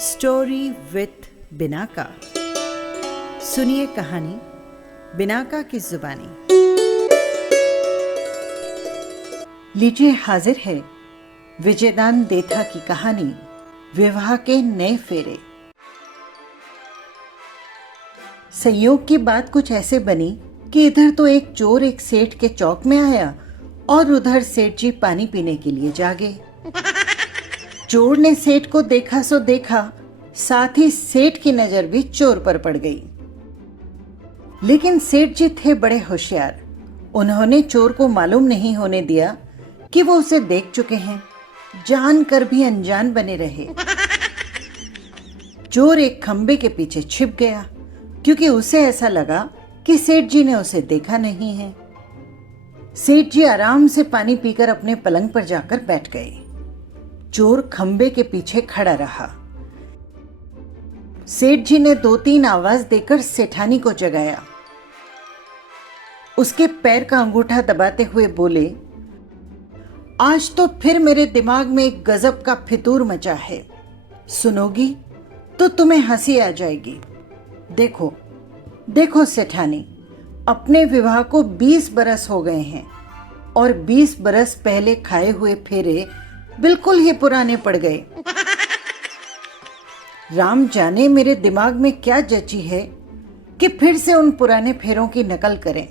Story with Binaca. सुनिए कहानी Binaca की जुबानी। लीजिए हाजिर है विजयदान देथा की कहानी विवाह के नए फेरे। संयोग की बात कुछ ऐसे बनी कि इधर तो एक चोर एक सेठ के चौक में आया और उधर सेठ जी पानी पीने के लिए जागे। चोर ने सेठ को देखा सो देखा, साथ ही सेठ की नजर भी चोर पर पड़ गई। लेकिन सेठ जी थे बड़े होशियार। उन्होंने चोर को मालूम नहीं होने दिया कि वो उसे देख चुके हैं, जानकर भी अनजान बने रहे। चोर एक खंबे के पीछे छिप गया क्योंकि उसे ऐसा लगा कि सेठ जी ने उसे देखा नहीं है। सेठ जी आराम से पानी पीकर अपने पलंग पर जाकर बैठ गए। चोर खंबे के पीछे खड़ा रहा। सेठ जी ने 2-3 आवाज देकर सेठानी को जगाया। उसके पैर का अंगूठा दबाते हुए बोले, आज तो फिर मेरे दिमाग में एक गजब का फितूर मचा है। सुनोगी तो तुम्हें हंसी आ जाएगी। देखो देखो सेठानी, अपने विवाह को 20 बरस हो गए हैं और 20 बरस पहले खाए हुए फेरे बिल्कुल ही पुराने पड़ गए। राम जाने मेरे दिमाग में क्या जची है कि फिर से उन पुराने फेरों की नकल करें।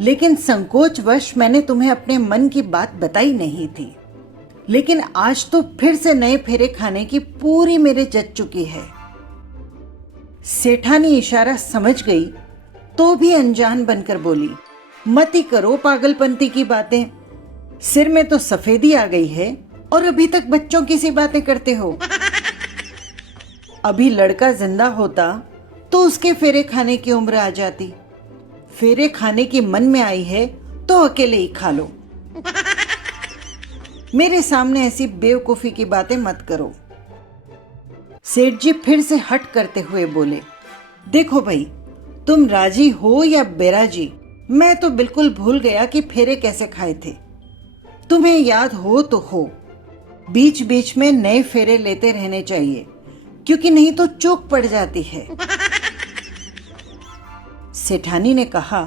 लेकिन संकोचवश मैंने तुम्हें अपने मन की बात बताई नहीं थी। लेकिन आज तो फिर से नए फेरे खाने की पूरी मेरे जच चुकी है। सेठानी इशारा समझ गई तो भी अनजान बनकर बोली, मती करो पागलपंती की बातें। सिर में तो सफेदी आ गई है और अभी तक बच्चों की सी बातें करते हो। अभी लड़का जिंदा होता तो उसके फेरे खाने की उम्र आ जाती। फेरे खाने की मन में आई है तो अकेले ही खा लो। मेरे सामने ऐसी बेवकूफी की बातें मत करो। सेठ जी फिर से हट करते हुए बोले, देखो भाई, तुम राजी हो या बेराजी, मैं तो बिल्कुल भूल गया कि फेरे कैसे खाए थे। तुम्हें याद हो तो हो, बीच बीच में नए फेरे लेते रहने चाहिए क्योंकि नहीं तो चूक पड़ जाती है। सेठानी ने कहा,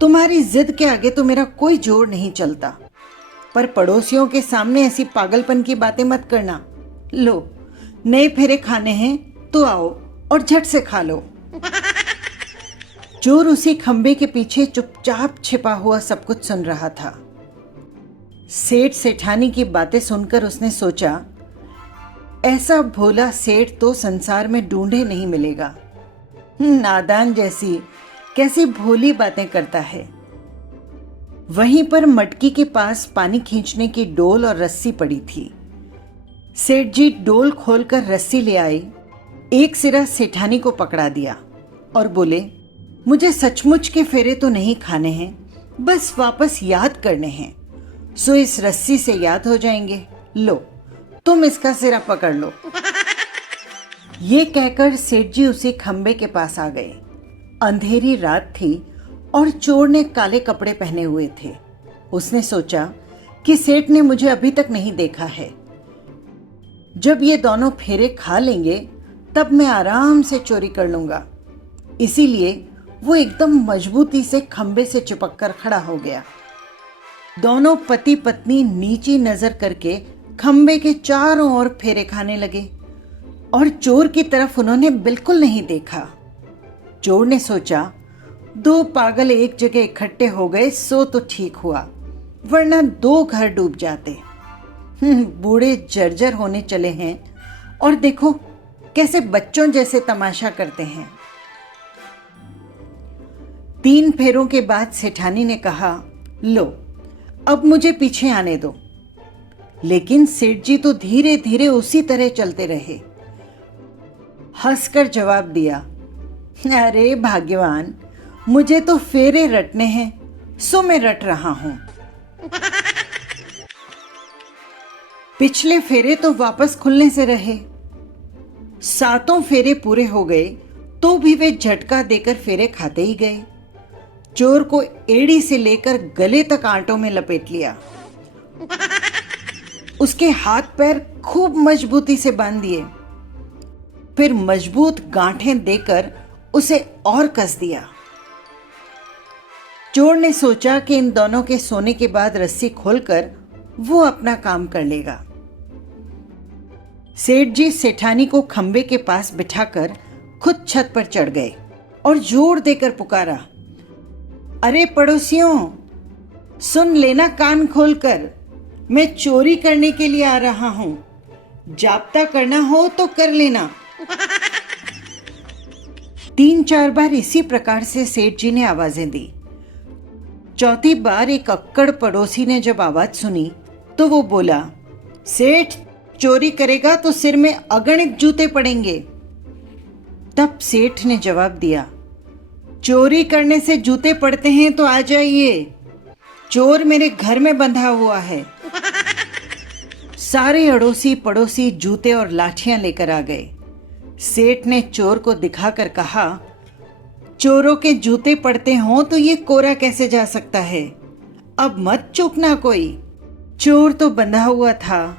तुम्हारी जिद के आगे तो मेरा कोई जोर नहीं चलता, पर पड़ोसियों के सामने ऐसी पागलपन की बातें मत करना। लो, नए फेरे खाने हैं तो आओ और झट से खा लो। चोर उसी खंबे के पीछे चुपचाप छिपा हुआ सब कुछ सुन रहा था। सेठ सेठानी की बातें सुनकर उसने सोचा, ऐसा भोला सेठ तो संसार में ढूंढे नहीं मिलेगा। नादान जैसी कैसी भोली बातें करता है। वहीं पर मटकी के पास पानी खींचने की डोल और रस्सी पड़ी थी। सेठ जी डोल खोलकर रस्सी ले आए, एक सिरा सेठानी को पकड़ा दिया और बोले, मुझे सचमुच के फेरे तो नहीं खाने हैं, बस वापस याद करने हैं, सो इस रस्सी से याद हो जाएंगे। लो, तुम इसका सिरा पकड़ लो। ये कहकर सेठ जी उसी खंबे के पास आ गए। अंधेरी रात थी और चोर ने काले कपड़े पहने हुए थे। उसने सोचा कि सेठ ने मुझे अभी तक नहीं देखा है। जब ये दोनों फेरे खा लेंगे तब मैं आराम से चोरी कर लूंगा। इसीलिए वो एकदम मजबूती से खंबे से चिपक कर खड़ा हो गया। दोनों पति पत्नी नीची नजर करके खंबे के चारों ओर फेरे खाने लगे और चोर की तरफ उन्होंने बिल्कुल नहीं देखा। चोर ने सोचा, 2 पागल एक जगह इकट्ठे हो गए सो तो ठीक हुआ, वरना 2 घर डूब जाते। बूढ़े जर्जर होने चले हैं और देखो कैसे बच्चों जैसे तमाशा करते हैं। 3 फेरों के बाद सेठानी ने कहा, लो, अब मुझे पीछे आने दो। लेकिन सेठ जी तो धीरे धीरे उसी तरह चलते रहे। हंसकर जवाब दिया, अरे भाग्यवान, मुझे तो फेरे रटने हैं, सो मैं रट रहा हूं। पिछले फेरे तो वापस खुलने से रहे। 7 फेरे पूरे हो गए तो भी वे झटका देकर फेरे खाते ही गए। चोर को एड़ी से लेकर गले तक आंटों में लपेट लिया। उसके हाथ पैर खूब मजबूती से बांध दिए, फिर मजबूत गांठें देकर उसे और कस दिया। चोर ने सोचा कि इन दोनों के सोने के बाद रस्सी खोलकर वो अपना काम कर लेगा। सेठ जी सेठानी को खंबे के पास बिठाकर खुद छत पर चढ़ गए और जोर देकर पुकारा, अरे पड़ोसियों, सुन लेना कान खोलकर, मैं चोरी करने के लिए आ रहा हूं। जाप्ता करना हो तो कर लेना। 3-4 बार इसी प्रकार से सेठ जी ने आवाजें दी। चौथी बार एक अक्कड़ पड़ोसी ने जब आवाज सुनी तो वो बोला, सेठ, चोरी करेगा तो सिर में अगणित जूते पड़ेंगे। तब सेठ ने जवाब दिया, चोरी करने से जूते पड़ते हैं तो आ जाइए, चोर मेरे घर में बंधा हुआ है। सारे अड़ोसी पड़ोसी जूते और लाठियां लेकर आ गए। सेठ ने चोर को दिखाकर कहा, चोरों के जूते पड़ते हों तो ये कोरा कैसे जा सकता है, अब मत चूकना कोई। चोर तो बंधा हुआ था,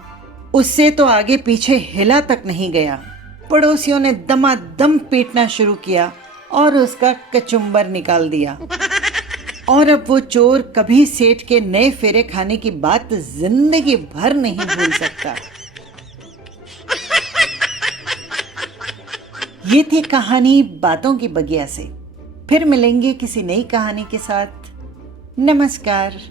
उससे तो आगे पीछे हिला तक नहीं गया। पड़ोसियों ने दमादम पीटना शुरू किया और उसका कचुम्बर निकाल दिया। और अब वो चोर कभी सेठ के नए फेरे खाने की बात जिंदगी भर नहीं भूल सकता। ये थी कहानी बातों की बगिया से। फिर मिलेंगे किसी नई कहानी के साथ। नमस्कार।